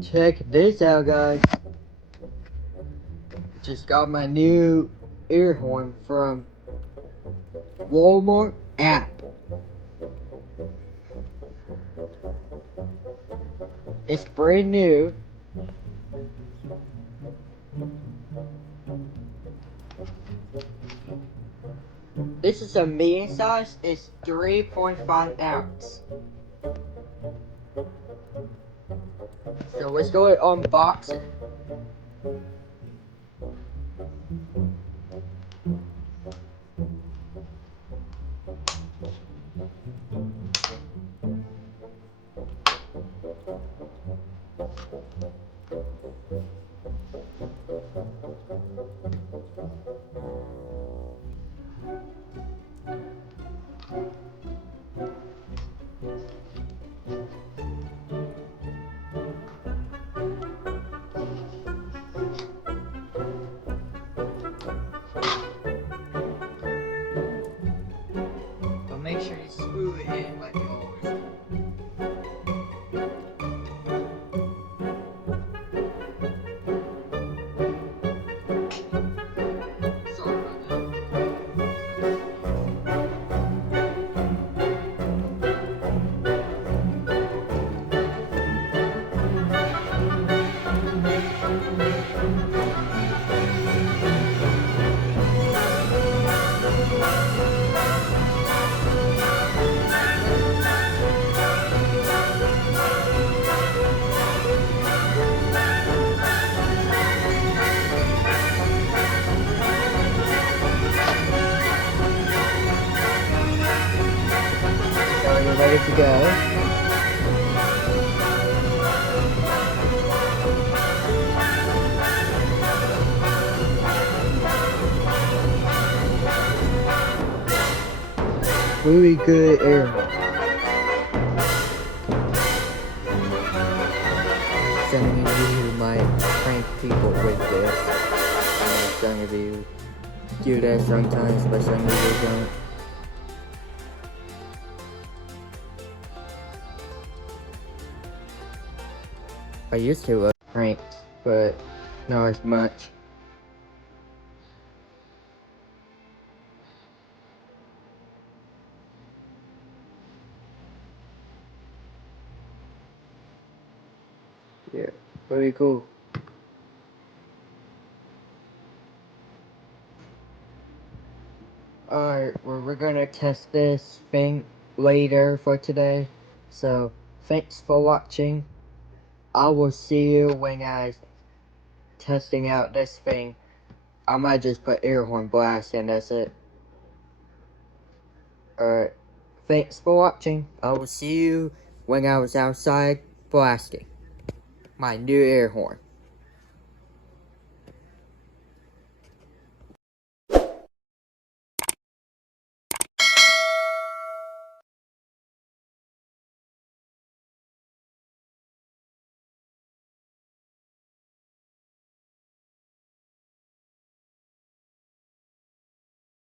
Check this out, guys. Just got my new air horn from Walmart app. It's brand new. This is a medium size. It's 3.5 ounce. So let's go and unbox it. But make sure you screw it in like you always do. Sorry about that. So you're ready to go. Really good air horn. Some of you might prank people with this. Some of you do that sometimes, but some of you don't. I used to prank, but not as much. Yeah, pretty cool. Alright, well, we're gonna test this thing later for today. So, thanks for watching. I will see you when I'm testing out this thing. I might just put air horn blast and that's it. Alright, thanks for watching. I will see you when I was outside blasting my new air horn.